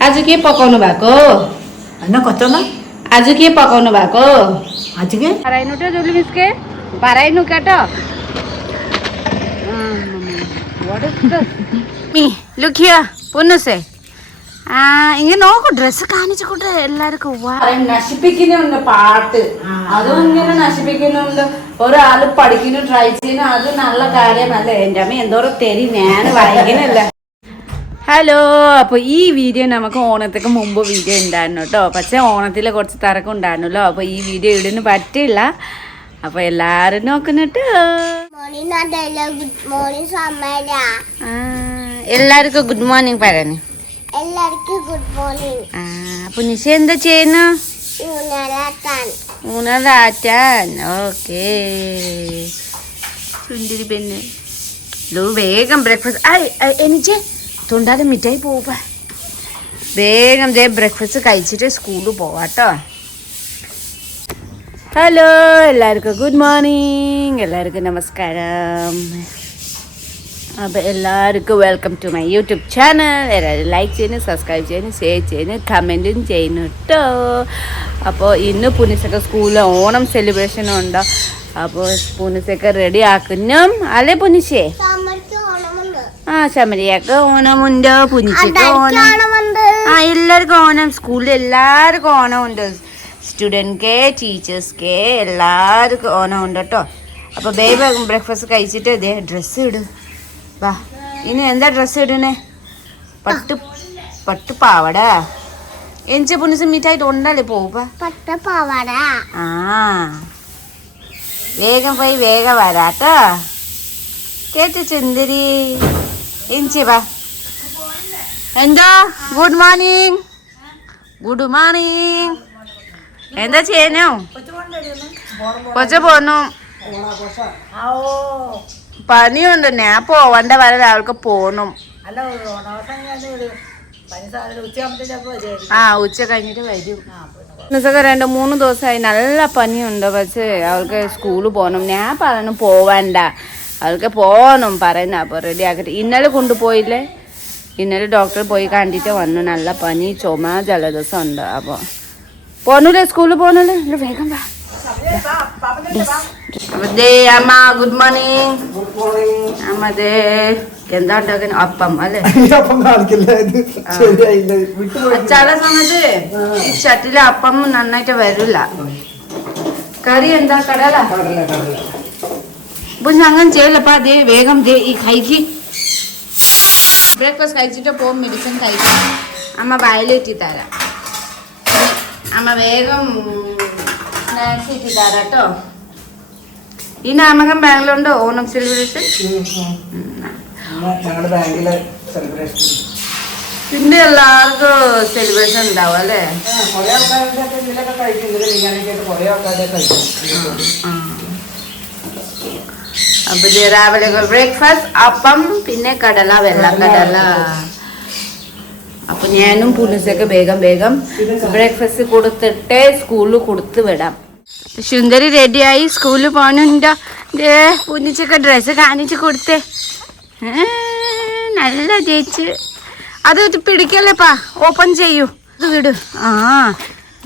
आज के पकाउनु भएको होइन कच्चामा आज के पकाउनु भएको आज के parainu to juli miske parainu kato what is this me look here പൊന്നുസേ ആ ഇങ്ങനെ നോക്കൂ ഡ്രസ്സ് കാണിച്ചുകൂട്ടെ എല്ലാവർക്കും വാ നശിപ്പിക്കുന്നുണ്ട് പാട്ട് അതും ഇങ്ങനെ നശിപ്പിക്കുന്നുണ്ട് ഒരാള് പഠിക്കുന്നു ട്രൈ ചെയ്യുന്നു അത് നല്ല കാര്യമല്ലേ എൻ്റെ അമ്മ എന്തോരം തെരി ഞാൻ വായിക്കുന്നില്ല ഹലോ അപ്പോൾ ഈ വീഡിയോ നമുക്ക് ഓണത്തിന് മുമ്പ് വീഡിയോ ഉണ്ടായിരുന്നു കേട്ടോ. പക്ഷേ ഓണത്തിൽ കുറച്ച് തിരക്കും ഉണ്ടായിരുന്നല്ലോ. അപ്പോൾ ഈ വീഡിയോ ഇടുന്നു പറ്റില്ല അപ്പോൾ എല്ലാവരും നോക്കുന്നിട്ട്. എല്ലാവർക്കും ഗുഡ് മോർണിംഗ് പറയാന് എല്ലാവർക്കും ഗുഡ് മോർണിംഗ് ആ അപ്പോൾ നിശ എന്താ ചെയ്യുന്നു? ഊണലാട്ടാൻ ഊണതാറ്റാൻ ഓക്കേ. സുന്ദരി പെണ്ണ് വേഗം ബ്രേക്ക്ഫാസ്റ്റ് ഐ എനിക്ക് തൊണ്ടാതെ മിഠായി പോവുക. വേഗം ദേ ബ്രേക്ക്ഫാസ്റ്റ് കഴിച്ചിട്ട് സ്കൂളിൽ പോവാട്ടോ ഹലോ എല്ലാവർക്കും ഗുഡ് മോർണിംഗ് എല്ലാവർക്കും നമസ്കാരം. അപ്പോൾ എല്ലാവർക്കും welcome to my YouTube channel എല്ലാവരും ലൈക്ക് ചെയ്യുന്നു സബ്സ്ക്രൈബ് ചെയ്യുന്നു ഷെയർ ചെയ്യുന്നു കമന്റും ചെയ്യുന്നു കേട്ടോ അപ്പോൾ ഇന്ന് പുനിസൊക്കെ സ്കൂളിൽ ഓണം സെലിബ്രേഷൻ ഉണ്ടോ? അപ്പോൾ പുനിസൊക്കെ റെഡി ആക്കുന്നു. അല്ലേ പുനിശേ ആ ശമരിയൊക്കെ ഓണമുണ്ട് അതാർക്ക് ഓണം. ആ എല്ലാവർക്കും ഓണം. സ്കൂളിൽ എല്ലാവർക്കും ഓണമുണ്ട്. സ്റ്റുഡന്റ്ക്ക് ടീച്ചേഴ്സ്ക്ക് എല്ലാവർക്കും ഓണമുണ്ട് കേട്ടോ അപ്പോൾ വേഗം ബ്രേക്ക്ഫാസ്റ്റ് കഴിച്ചിട്ട് ഇതേ ഡ്രസ്സ് ഇട്. വാ. ഇനി എന്താ ഡ്രസ്സ് ഇടണേ? പട്ട് പട്ട് പാവട. എഞ്ച പുനിസ് മീറ്റായിട്ട് ഉണ്ടല്ലേ പോവുക പട്ട പാവാട. ആ. വേഗം പോയി വേഗം വരാട്ടോ കേട്ടോ ചുന്ദരി എഞ്ചി വാ. എന്താ? ഗുഡ് മോർണിംഗ് ഗുഡ് മോർണിംഗ് എന്താ ചെയ്യുന്നു? കൊച്ചു പോന്നു. പനിയുണ്ട് ഞാൻ പോവണ്ട വരെ രാവിലെ പോന്നു. ആ ഉച്ച കഴിഞ്ഞിട്ട് വരും. ഇന്നൊക്കെ രണ്ട് മൂന്ന് ദിവസമായി നല്ല പനിയുണ്ട്. പക്ഷേ അവൾക്ക് സ്കൂളിൽ പോകണം ഞാൻ പറഞ്ഞു പോവണ്ട. അവൾക്ക് പോകണം പറയുന്ന അപ്പോൾ റെഡി ആക്കട്ടെ. ഇന്നലെ കൊണ്ടുപോയില്ലേ? ഇന്നലെ ഡോക്ടർ പോയി കണ്ടിട്ട് വന്നു. നല്ല പനി ചുമ ജലദോഷം ഉണ്ട്. അപ്പോൾ പോന്നൂലേ? സ്കൂളിൽ പോകണല്ലേ വേഗം വാ. അമ്മ ഗുഡ് മോർണിംഗ് അമ്മ ദേ എന്താ ഉണ്ടാക്കുന്ന അപ്പം അല്ലേ? ചില സമയത്ത് ഈ ചട്ടിലെ അപ്പം നന്നായിട്ട് വരില്ല കറി എന്താ? കടല. അങ്ങനെ ചെയ്യലപ്പാ ദേ വേഗം ദേ ഈ കൈക്ക്. ബ്രേക്ക്ഫാസ്റ്റ് കഴിച്ചിട്ട് പോകും മെഡിസിൻ കഴിക്കാം. അമ്മ വയലെത്തി തരാം. അമ്മ വേഗം സ്നാക്സ് ഇട്ടി തരാം കേട്ടോ ഈ അമ്മയ്ക്ക് ബാംഗ്ലൂരുണ്ട് ഓണം സെലിബ്രേഷൻ പിന്നെ എല്ലാവർക്കും സെലിബ്രേഷൻ ഉണ്ടാവും അല്ലേ? കുറെ ആൾക്കാരുടെ ഒക്കെ ഇതിലൊക്കെ കഴിക്കും. ഇതിൽ ബിരിയാണിയൊക്കെ ആയിട്ട് കുറെ ആൾക്കാരുടെ കഴിക്കും. അപ്പൊ ഇത് രാവിലെ ബ്രേക്ക്ഫാസ്റ്റ് അപ്പം പിന്നെ കടല വെള്ളക്കടല അപ്പൊ ഞാനും പുലിസൊക്കെ വേഗം വേഗം ബ്രേക്ക്ഫാസ്റ്റ് കൊടുത്തിട്ട് സ്കൂളിൽ കൊടുത്ത് വിടാം. സുന്ദരി റെഡിയായി സ്കൂളിൽ പോകണുണ്ടോ ദേ പുനിച്ചൊക്കെ ഡ്രസ്സ് കാണിച്ചു കൊടുത്തേ. നല്ല ചേച്ചി അത് പിടിക്കല്ലേപ്പാ? ഓപ്പൺ ചെയ്യൂ. അത് വിടും. ആ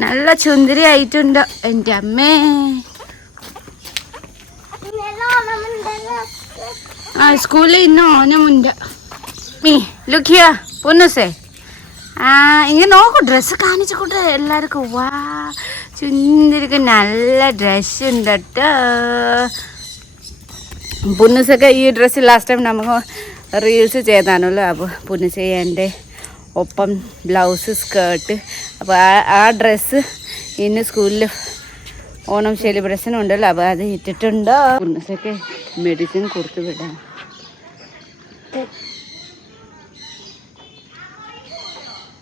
നല്ല ചുന്തിരി ആയിട്ടുണ്ട്. എന്റെ അമ്മേ ഇന്നലെ ഓണമുണ്ടല്ലോ ആ സ്കൂളിൽ ഇന്ന് ഓനമുണ്ട് മീ ലുഖിയ പൊന്നുസേ. ആ ഇങ്ങനെ നോക്കൂ ഡ്രസ്സ് കാണിച്ചു എല്ലാവർക്കും. വാ ചുന്തിരിക്ക് നല്ല ഡ്രസ്സ് ഉണ്ട് കേട്ടോ പുന്നുസൊക്കെ ഈ ഡ്രസ്സ് ലാസ്റ്റ് ടൈം നമുക്ക് റീൽസ് ചെയ്താണല്ലോ. അപ്പോൾ പുന്നുസ ഒപ്പം ബ്ലൗസ് സ്കേർട്ട് അപ്പോൾ ആ ആ ഡ്രസ്സ് ഇന്ന് സ്കൂളിൽ ഓണം സെലിബ്രേഷൻ ഉണ്ടല്ലോ. അപ്പോൾ അത് ഇട്ടിട്ടുണ്ടോ? പുന്നസൊക്കെ മെഡിസിൻ കൊടുത്തു വിടാം.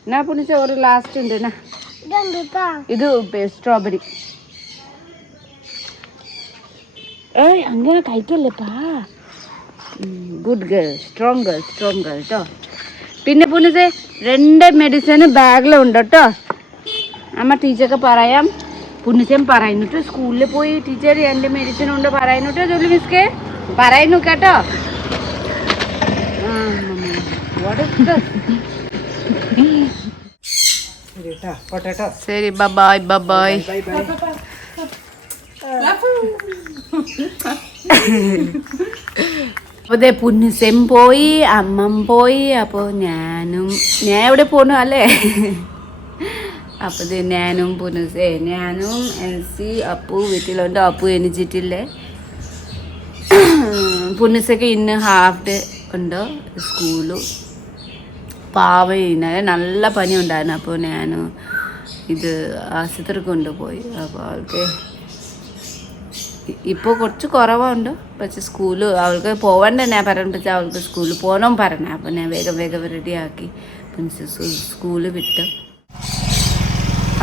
എന്നാ പുണിച്ച ഒരു ലാസ്റ്റ് ഉണ്ട് എന്നാ ഇത് സ്ട്രോബെറി ഏയ് അങ്ങനെ കഴിക്കല്ലേപ്പാ? Good girl strong girl strong girl കേട്ടോ പിന്നെ പുനസേ രണ്ട് മെഡിസിൻ ബാഗിലുണ്ട് കേട്ടോ അമ്മ ടീച്ചർക്ക് പറയാം. പുണ്യസം പറയുന്നുട്ട് സ്കൂളിൽ പോയി ടീച്ചർ എന്റെ മെഡിസിൻ ഉണ്ട് പറയുന്നുട്ട് ജോലി മിസ്കേ പറയുന്നു കേട്ടോ. ശരി ബബായ് ബബായ്. അതെ പുന്നുസെം പോയി അമ്മം പോയി അപ്പോൾ ഞാനും ഞാൻ എവിടെ പോണു അല്ലേ? അപ്പോൾ ഇത് ഞാനും ഏ ഞാനും എൻ സി അപ്പു വീട്ടിലുണ്ട്. അപ്പു എണിച്ചിട്ടില്ലേ? പുനസൊക്കെ ഇന്ന് ഹാഫ് ഡേ ഉണ്ട് സ്കൂളു. പാവ ഇന്നലെ നല്ല പനി ഉണ്ടായിരുന്നു. അപ്പോൾ ഞാൻ ഇത് ആശുപത്രി കൊണ്ടുപോയി. അപ്പോൾ അവൾക്ക് ഇപ്പോൾ കുറച്ച് കുറവുണ്ട്. പക്ഷെ സ്കൂൾ അവൾക്ക് പോകണ്ട ഞാൻ പറഞ്ഞു പക്ഷേ അവൾക്ക് സ്കൂളിൽ പോകണം പറഞ്ഞു. അപ്പോൾ ഞാൻ വേഗം വേഗം റെഡിയാക്കി പിന്നെ സ്കൂളിൽ വിട്ടു.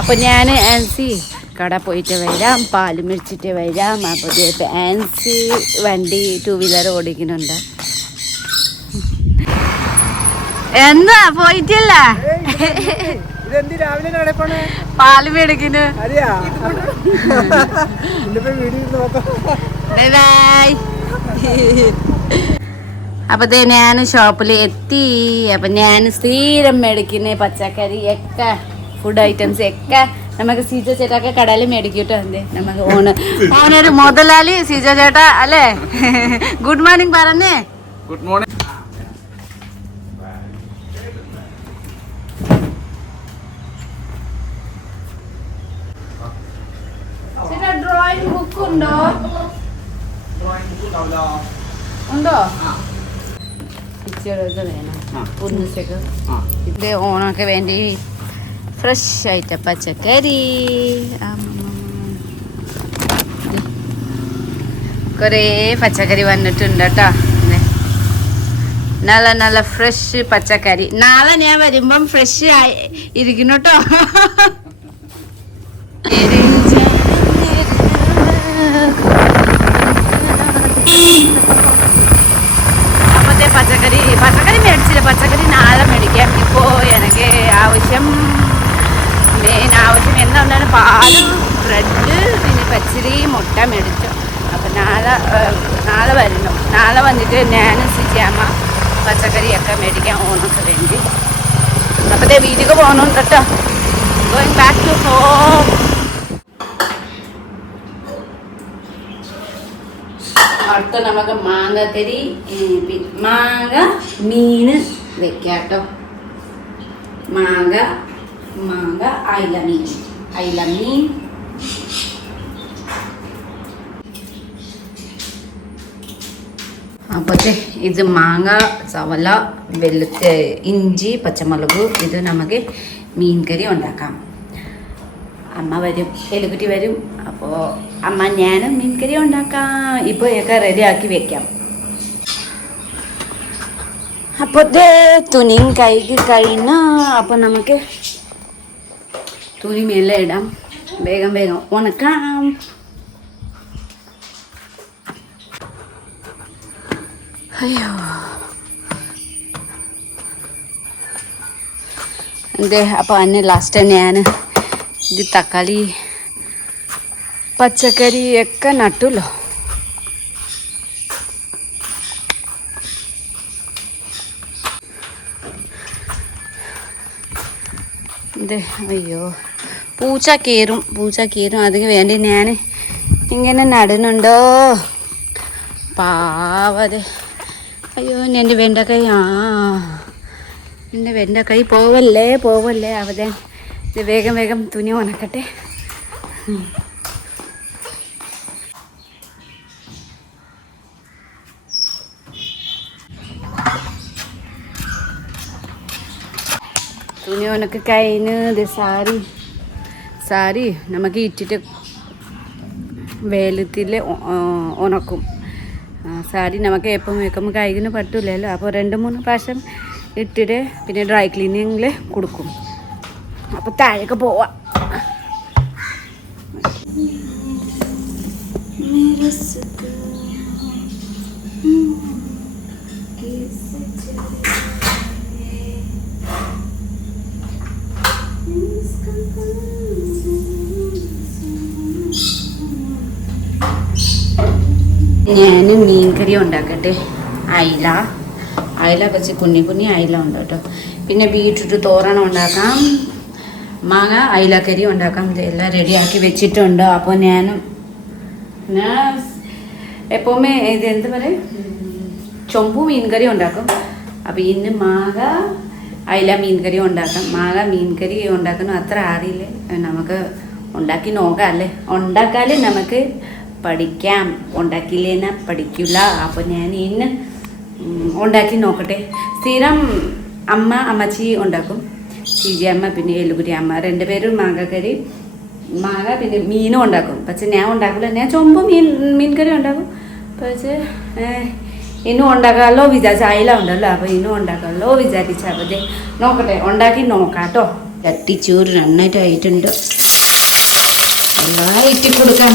അപ്പോൾ ഞാൻ ആൻസി കട പോയിട്ട് വരാം പാൽ മേടിച്ചിട്ട് വരാം. അപ്പോൾ ഇപ്പം ആൻസി വണ്ടി ടു വീലർ ഓടിക്കുന്നുണ്ട്. എന്താ പോയിട്ടില്ല? പാൽ മേടിക്കുന്നു. അപ്പൊ ദേ ഞാൻ ഷോപ്പിൽ എത്തി. അപ്പൊ ഞാൻ സ്ഥിരം മേടിക്കുന്ന പച്ചക്കറി ഒക്കെ. ഫുഡ് ഐറ്റംസ് ഒക്കെ നമുക്ക് സീജ ചേട്ടാക്കെ കടയിൽ മേടിക്കൂട്ടോ എന്തേ? നമുക്ക് ഓണ് ഓണർ മുതലാളി സീജ ചേട്ടാ അല്ലേ? ഗുഡ് മോർണിംഗ് പറഞ്ഞേ. ഗുഡ് മോർണിംഗ് ഡ്രോയിങ് ബുക്ക് ഉണ്ടോ? ഉണ്ടോ? ഇച്ചിരി വേണം. ഓണമൊക്കെ വേണ്ടി ഫ്രഷ് ആയിട്ട് പച്ചക്കറി. കുറേ പച്ചക്കറി വന്നിട്ടുണ്ട് കേട്ടോ. നല്ല നല്ല ഫ്രഷ് പച്ചക്കറി. നാളെ ഞാൻ വരുമ്പം ഫ്രഷ് ആയി ഇരിക്കുന്നു കേട്ടോ. അപ്പത്തെ പച്ചക്കറി പച്ചക്കറി മേടിച്ചില്ല. പച്ചക്കറി നാളെ മേടിക്കാം. ഇപ്പോൾ എനിക്ക് ആവശ്യം എന്താണ് പാൽ ബ്രെഡ് പിന്നെ പച്ചരി മുട്ട മേടിച്ചു. അപ്പം നാളെ നാളെ വരുന്നു നാളെ വന്നിട്ട് ഞാൻ സിജിയമ്മ പച്ചക്കറിയൊക്കെ മേടിക്കാൻ ഓണൊക്കെ വേണ്ടി. അപ്പത്തെ വീട്ടിലേക്ക് പോകണം കേട്ടോ. ഗോയിങ് ബാക്ക് ടു ഹോം അടുത്ത നമുക്ക് മാങ്ങത്തരി മാങ്ങ മീൻ വെക്കാട്ടോ. മാങ്ങ മാങ്ങ അയില മീൻ. അയില മീൻ അപ്പോഴത്തെ ഇത് മാങ്ങ സവല വെളുത്ത ഇഞ്ചി പച്ചമുളക് ഇത് നമുക്ക് മീൻ കറി ഉണ്ടാക്കാം. അമ്മ വരും എലുകുട്ടി വരും. അപ്പോൾ അമ്മ ഞാനും മീൻ കറി ഉണ്ടാക്കാം ഇപ്പോൾ ഒക്കെ റെഡിയാക്കി വെക്കാം. അപ്പോൾ തുണിയും കൈക്ക് കഴിഞ്ഞ. അപ്പോൾ നമുക്ക് തുണി മേലെ ഇടാം. വേഗം വേഗം. ഉണക്കാം. അയ്യോ. എന്തേ അപ്പോൾ അന്നെ ലാസ്റ്റ് ഞാൻ ഇത് തക്കാളി പച്ചക്കറി ഒക്കെ നട്ടുല്ലോ. ഇത് അയ്യോ. പൂച്ച കയറും പൂച്ച കയറും അതിന് വേണ്ടി ഞാൻ ഇങ്ങനെ നടുന്നുണ്ടോ പാവത്. അയ്യോ എന്റെ വെണ്ടക്കൈ ആ. എന്റെ വെണ്ടക്കൈ പോവല്ലേ പോവല്ലേ. അവതെ ഇത് വേഗം വേഗം തുണി ഉണക്കട്ടെ. തുണി ഉണക്ക് കഴിഞ്ഞ് സാരി സാരി നമുക്ക് ഇട്ടിട്ട് വേലത്തിൽ ഉണക്കും. സാരി നമുക്ക് എപ്പം വെക്കുമ്പോൾ കൈകിന് പറ്റില്ലല്ലോ അപ്പോൾ രണ്ട് മൂന്ന് പ്രാവശ്യം ഇട്ടിട്ട് പിന്നെ ഡ്രൈ ക്ലീനിങ്ങിൽ കൊടുക്കും. അപ്പോൾ താഴേക്ക് പോവാം. ഞാൻ മീൻ കറി ഉണ്ടാക്കട്ടെ. അയില. അയില കുറച്ച് കുഞ്ഞി കുഞ്ഞി അയില ഉണ്ട് കേട്ടോ. പിന്നെ ബീട്രൂട്ട് തോരണം ഉണ്ടാക്കാം. മാങ്ങ അയിലക്കരി ഉണ്ടാക്കാം. ഇതെല്ലാം റെഡിയാക്കി വെച്ചിട്ടുണ്ട്. അപ്പോൾ ഞാൻ എപ്പോഴുമേ ഇത് എന്ത് പറയും? ചൊമ്പു മീൻ കറി ഉണ്ടാക്കും. അപ്പോൾ ഇന്ന് മാങ്ങ അയില മീൻ കറി ഉണ്ടാക്കാം. മാങ്ങ മീൻ കറി ഉണ്ടാക്കണം. അത്ര അറിയില്ലേ? നമുക്ക് ഉണ്ടാക്കി നോക്കാം അല്ലേ? ഉണ്ടാക്കാൽ നമുക്ക് പഠിക്കാം. ഉണ്ടാക്കില്ലേന്നാ പഠിക്കില്ല അപ്പോൾ ഞാൻ ഇന്ന് ഉണ്ടാക്കി നോക്കട്ടെ. സ്ഥിരം അമ്മ അമ്മച്ചി ഉണ്ടാക്കും. ചീജി അമ്മ പിന്നെ എല്ലുകുരി അമ്മ രണ്ടുപേരും മാങ്ങക്കറി മാങ്ങ പിന്നെ മീനും ഉണ്ടാക്കും. പക്ഷെ ഞാൻ ഉണ്ടാക്കില്ല ഞാൻ ചൊമ്പ് മീൻ മീൻ കറി ഉണ്ടാക്കും. പക്ഷേ ഇന്നും ഉണ്ടാക്കാമല്ലോ വിചാരിച്ച അയില ഉണ്ടല്ലോ. അപ്പോൾ ഇന്നും ഉണ്ടാക്കാമല്ലോ വിചാരിച്ച. അപ്പോൾ നോക്കട്ടെ. ഉണ്ടാക്കി നോക്കാട്ടോ. കേട്ടോ ചട്ടിച്ചോറ് നന്നായിട്ട് ആയിട്ടുണ്ട് നന്നായിട്ട് കൊടുക്കാം.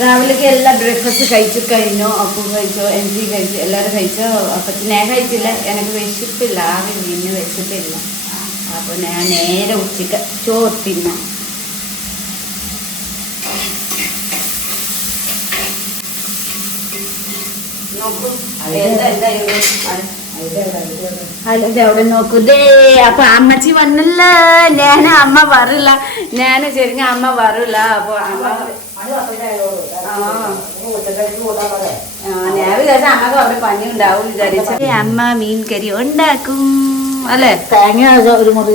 രാവിലേക്ക് എല്ലാ ബ്രേക്ക്ഫാസ്റ്റ് കഴിച്ചു കഴിഞ്ഞു അപ്പം കഴിച്ചു എൻജി കഴിച്ചു എല്ലാവരും കഴിച്ചു. അപ്പം ഞാൻ കഴിച്ചില്ല. എനിക്ക് വിശപ്പില്ല. ആകെ മീനിന് വിശപ്പില്ല. അപ്പോൾ ഞാൻ നേരെ ഉച്ചയ്ക്ക് ചോറ് തിന്നാം. നോക്കൂ. എന്താ എന്താ ഇവിടെ? അല്ല ഇത് എവിടെ നോക്കൂ. ദേ അപ്പൊ അമ്മച്ചി വന്നില്ല. ഞാൻ അമ്മ പറയില്ല ഞാൻ ശരിക്കും അമ്മ പറയില്ല അപ്പൊ അമ്മ ആ. ആ, ഞാൻ വിചാരിച്ച അമ്മയ്ക്ക് അവിടെ പനി ഉണ്ടാവും വിചാരിച്ച. അമ്മ മീൻ കറി ഉണ്ടാക്കും അല്ലേ? തേങ്ങ ഒരു മുറി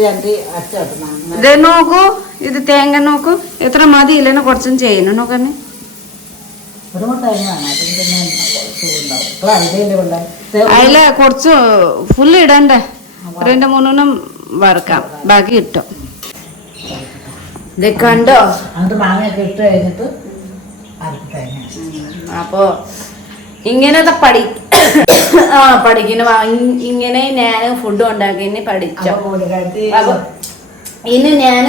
ഇത് നോക്കൂ ഇത് തേങ്ങ നോക്കൂ. എത്ര മതി ഇല്ലെന്നെ കുറച്ചും ചെയ്യണം നോക്കന്നെ അതിൽ കുറച്ച് ഫുള്ള് ഇടണ്ടേ? രണ്ട് മൂന്നെണ്ണം വറുക്കാം. ബാക്കി ഇട്ടോ. ഇത് കണ്ടോ? അത് മാങ്ങയൊക്കെ ഇട്ട് കഴിഞ്ഞിട്ട് അരക്ക് തേങ്ങ അപ്പോ ഇങ്ങനത്തെ പഠി ആ ഇ- ഇങ്ങനെ ഞാൻ ഫുഡ് ഉണ്ടാക്കി പഠിച്ചു. അപ്പോൾ ഞാൻ അപ്പൊ ഇന്ന് ഞാൻ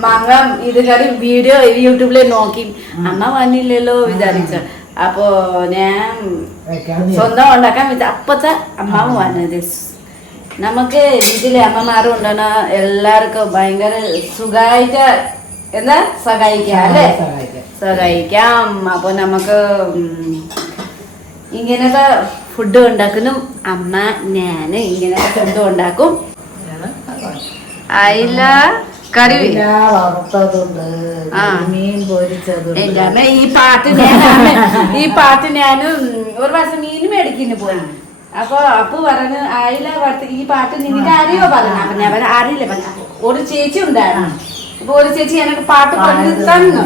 മാങ്ങ ഇത് കറി വീഡിയോ യൂട്യൂബിൽ നോക്കി. അമ്മ വന്നില്ലല്ലോ വിചാരിച്ച. അപ്പോ ഞാൻ സ്വന്തം ഉണ്ടാക്കാൻ അപ്പത്തെ അമ്മാവ് വന്നത്. നമുക്ക് വീട്ടിലെ അമ്മമാരും ഉണ്ടാകുന്ന എല്ലാവർക്കും ഭയങ്കര സുഖമായിട്ട് എന്താ? സഹായിക്കാം അല്ലേ? സഹായിക്കാം. അപ്പോൾ നമുക്ക് ഇങ്ങനത്തെ ഫുഡ് ഉണ്ടാക്കുന്നു. അമ്മ ഞാൻ ഇങ്ങനത്തെ ഫുഡ് ഉണ്ടാക്കും. അയില കറി. മീൻ പൊരിച്ചതുണ്ട്. ഈ പാട്ട് ഞാൻ ഈ പാട്ട് ഞാൻ ഒരു പ്രാവശ്യം മീൻ മേടിക്കുന്നു പോയി. അപ്പൊ അപ്പു പറഞ്ഞു അയില ഈ പാട്ട് നിന്നിട്ട് അറിയോ പറഞ്ഞു അപ്പൊ ഞാൻ പറഞ്ഞ അറിയില്ല ഒരു ചേച്ചി ഉണ്ടായിരുന്നു. അപ്പൊ ഒരു ചേച്ചി എനക്ക് പാട്ട് പറഞ്ഞു തന്നു.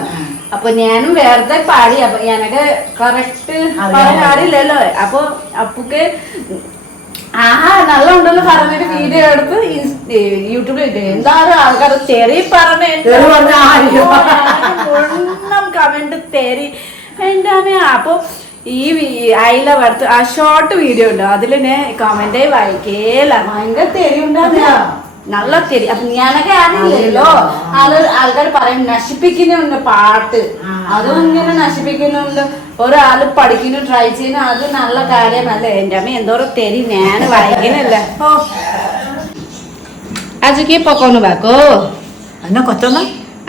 അപ്പൊ ഞാനും വേറെ പാടി. അപ്പൊ എനക്ക് കറക്റ്റ് പറയാൻ അറിയില്ലല്ലോ അപ്പൊ അപ്പുക്ക് ആ നല്ല ഉണ്ടല്ലോ പറഞ്ഞിട്ട് വീഡിയോ എടുത്ത് യൂട്യൂബിൽ ഇട്ടു. എന്തായാലും ആൾക്കാർ ചെറിയ പറഞ്ഞ. കമന്റ് തെറി. എന്റെ അമ്മ അപ്പൊ ഈ അയില വറുത്ത് ആ ഷോർട്ട് വീഡിയോ ഉണ്ട് അതിൽ ഞാൻ കമന്റ് വായിക്കേല. ഭയങ്കര തെറി ഉണ്ടാകുന്ന നല്ല തെരി അപ്പൊ ഞാനൊക്കെ അറിയില്ലല്ലോ ആള് ആൾക്കാർ പറയും നശിപ്പിക്കുന്നുണ്ട് പാട്ട് അതും ഇങ്ങനെ നശിപ്പിക്കുന്നുണ്ട് ഒരാള് പഠിക്കുന്നു ട്രൈ ചെയ്യുന്നു അത് നല്ല കാര്യമല്ലേ എന്റെ അമ്മ എന്തോരം തെരി ഞാൻ വായിക്കുന്നില്ല ഓ आज के पकाउनु भएको होइन कच्चोमा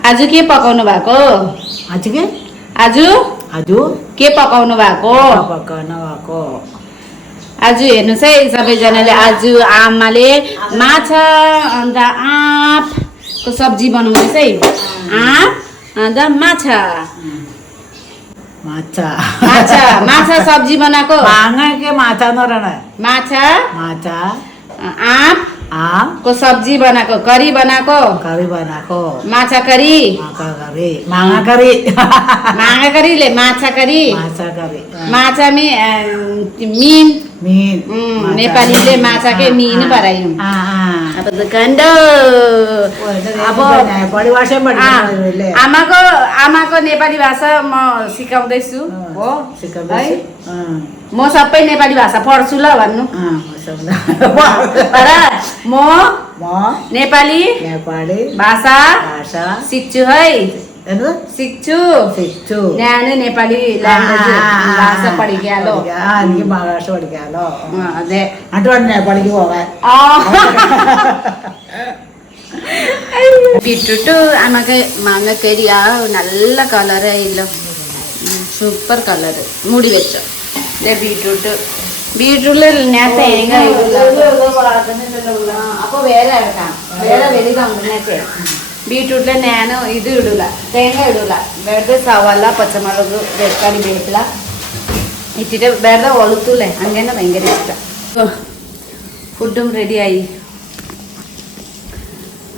आज के पकाउनु भएको आज के आज आज के पकाउनु भएको पकाउन भएको आज हेर्नुहोस् है सबैजनाले आज आमाले माछा अन्त आँपको सब्जी बनाउँदैछ है। आँप अन्त माछा। माछा। माछा माछा सब्जी बनाएको? माछा माछा माछा। को सब्जी बनाएको? करी बनाएको? करी बनाएको। माछा करी? करी। करी। माङा करीले माछा करी। माछा करी। माछा में मीन। मीन। नेपालीले माछाकै मिन परायौँ अब अब आमाको आमाको नेपाली भाषा म सिकाउँदैछु हो। सिकाउँदै म सबै नेपाली भाषा पढ्छु ल भन्नु। तर म മോ नेपाली നേപ്പാളി भाषा ഭാഷ सिक्छु है എന്ത് सिक्छु സിച്ചു ഞാൻ नेपाली ലാംഗ്വേജ് ഭാഷ പഠിക്കാലോ ആ എനിക്ക് ഭാഷ പഠിക്കാലോ ആ, അതെ എന്നിട്ട് വേണം നേപ്പാളിക്ക് പോകാൻ ആ. ബീട്രൂട്ട് ആമക്ക് മാങ്ങക്കരി ആ നല്ല കളറായില്ലോ സൂപ്പർ കളർ മൂടി വെച്ചോ ഇതേ ബീട്രൂട്ട് ബീട്രൂട്ടിൽ ഞാൻ തേങ്ങ ഇടില്ല അപ്പൊ വേറെ ഇറക്കാം. വേറെ വലുതുണ്ടെന്നൊക്കെ ബീട്രൂട്ടിൽ ഞാൻ ഇത് ഇടൂല. തേങ്ങ ഇടൂല. വെറുതെ സവാല പച്ചമുളക് വെക്കാടി വേപ്പില ഇട്ടിട്ട് വെറുതെ ഒളുത്തൂലേ? അങ്ങനെ ഭയങ്കര ഇഷ്ടം. ഫുഡും റെഡിയായി.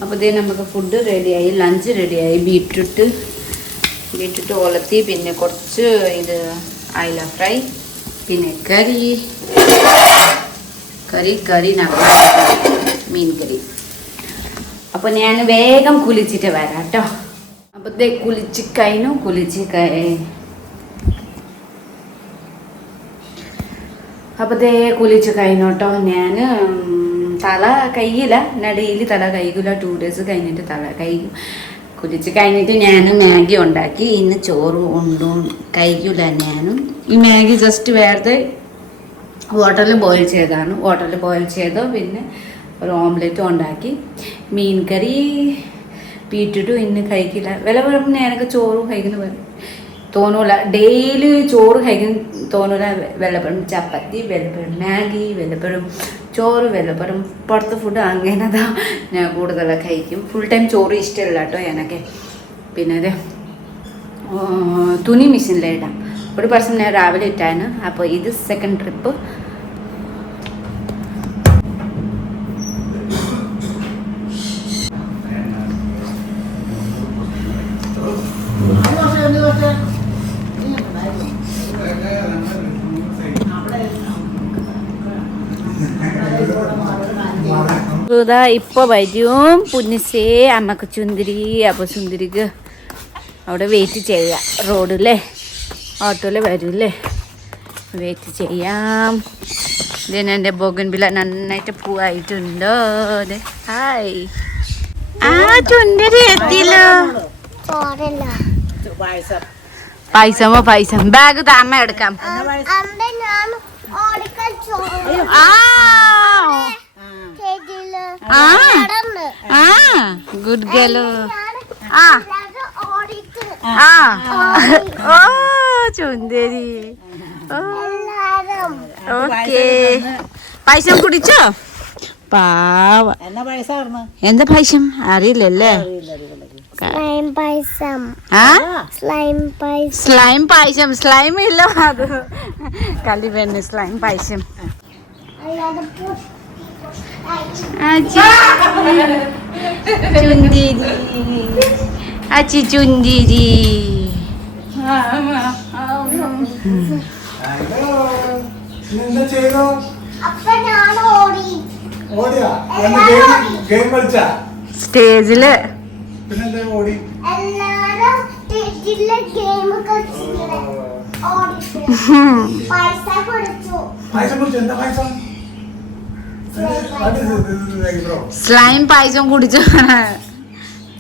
അപ്പോൾ ഇതേ നമുക്ക് ഫുഡ് റെഡിയായി ലഞ്ച് റെഡിയായി. ബീട്രൂട്ട് ബീട്രൂട്ട് ഒലത്തി പിന്നെ കുറച്ച് ഇത് അയില ഫ്രൈ. പിന്നെ കറി കറി നല്ല മീൻ കറി അപ്പോൾ ഞാൻ വേഗം കുളിച്ചിട്ട് വരാം കേട്ടോ. അപ്പോൾ ഇതേ കുളിച്ച് കഴിഞ്ഞു കുളിച്ച് ദേ കുളിച്ച് കഴിഞ്ഞോട്ടോ ഞാൻ തല കയ്യില്ല. നടയിൽ തല കൈകില്ല ടു ഡേയ്സ് കഴിഞ്ഞിട്ട് തല കൈകും കുളിച്ച് കഴിഞ്ഞിട്ട് ഞാനും മാഗി ഉണ്ടാക്കി. ഇന്ന് ചോറ് ഉണ്ടും കഴിക്കില്ല ഞാനും. ഈ മാഗി ജസ്റ്റ് വേറെ വാട്ടറിൽ ബോയിൽ ചെയ്താണ് വാട്ടറിൽ ബോയിൽ ചെയ്തോ പിന്നെ ഒരു ഓംലെറ്റും ഉണ്ടാക്കി. മീൻ കറി പീറ്റിട്ടും ഇന്ന് കഴിക്കില്ല. വില പറയുമ്പോൾ ഞാനൊക്കെ ചോറും കഴിക്കുന്ന തോന്നൂല. ഡെയിലി ചോറ് കഴിക്കുന്ന തോന്നൂല. വെള്ളപ്പഴം ചപ്പാത്തി വെള്ളപ്പഴം മാഗി വെള്ളപ്പഴം ചോറ് പറയും പുറത്ത് ഫുഡ് അങ്ങനെതാ ഞാൻ കൂടുതലാണ് കഴിക്കും. ഫുൾ ടൈം ചോറ് ഇഷ്ടമില്ല കേട്ടോ എനിക്ക്. പിന്നെ അതെ തുണി മെഷീനിലിടാം ഒരു പ്രാവശ്യം ഞാൻ രാവിലെ ഇട്ടാണ് അപ്പോൾ ഇത് സെക്കൻഡ് ട്രിപ്പ് ഇതാ ഇപ്പൊ വരും. പുന്നിസേ അമ്മയ്ക്ക് ചുന്തിരി അപ്പൊ സുന്ദരിക്ക് അവിടെ വെയിറ്റ് ചെയ്യാം. റോഡിലെ ഓട്ടോയിൽ വരൂല്ലേ വെയിറ്റ് ചെയ്യാം. ഇതിന് എന്റെ ബോഗൻബില നന്നായിട്ട് പൂവായിട്ടുണ്ടോ. അതെ ഹായ്. ആ ചുന്ദരി എത്തിയല്ലോ. പൈസമോ പൈസ ബാഗ് താ അമ്മ എടുക്കാം. ആ. ആ. ആ ഗുഡ് ഗേലോ ആ. ആ. ഓ ചുന്ദരി ഓ ഓക്കേ. പൈസ കുടിച്ചോ? പാവ. എന്നാ പൈസ ആയിരുന്നു? എന്താ പൈസ അറിയില്ലല്ലേ? സ്ലൈം പായസം. ആ? സ്ലൈം ഇല്ല അത്. കളി പെണ്ണ് സ്ലൈം പായസം. ചുന്തിരി ആച്ചി ചുന്തിരി എന്താ ചെയ്തോ അപ്പൊ ഞാൻ ഓടി ഓടിയാ എന്താ ഗെയിം ഗെയിം കളിച്ചാ സ്റ്റേജിൽ. പിന്നെന്താ ഓടി എല്ലാരും സ്റ്റേജിലെ ഗെയിം കളിച്ചിങ്ങനെ ഓടിച്ച് പൈസ കൊടുത്തു. എന്താ ബ്രോ സ്ലൈം പായസം കുടിച്ചു?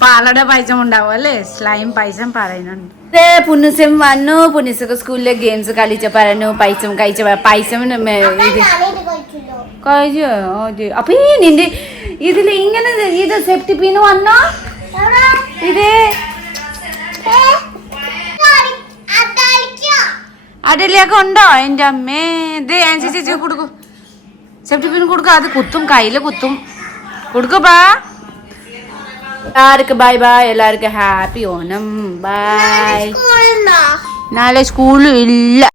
പാലട പായസം ഉണ്ടാവും അല്ലേ? സ്ലൈം പായസം പറയുന്നുണ്ട്. പുന്നുസം വന്നു. പുണ്യസൊക്കെ സ്കൂളിലെ ഗെയിംസ് കളിച്ച പറഞ്ഞു. പൈസം കഴിച്ച പൈസം അപ്പൊ കഴിച്ചോ ഈ നിന്റെ ഇതിൽ ഇങ്ങനെ ഇത് സെഫ്റ്റി പിൻ വന്നോ? ഇത് അതിലേക്ക് ഉണ്ടോ? എന്റെ അമ്മേ. ഇത് ഞാൻ ചേച്ചി കൊടുക്കും. സേഫ്റ്റി പിൻ കൊടുക്ക. അത് കുത്തും കയ്യിൽ കുത്തും. കൊടുക്കപ്പാ എല്ലാവർക്കും ബൈ ബൈ എല്ലാവർക്കും ഹാപ്പി ഓണം. ബൈ നാളെ സ്കൂളിൽ ഇല്ല.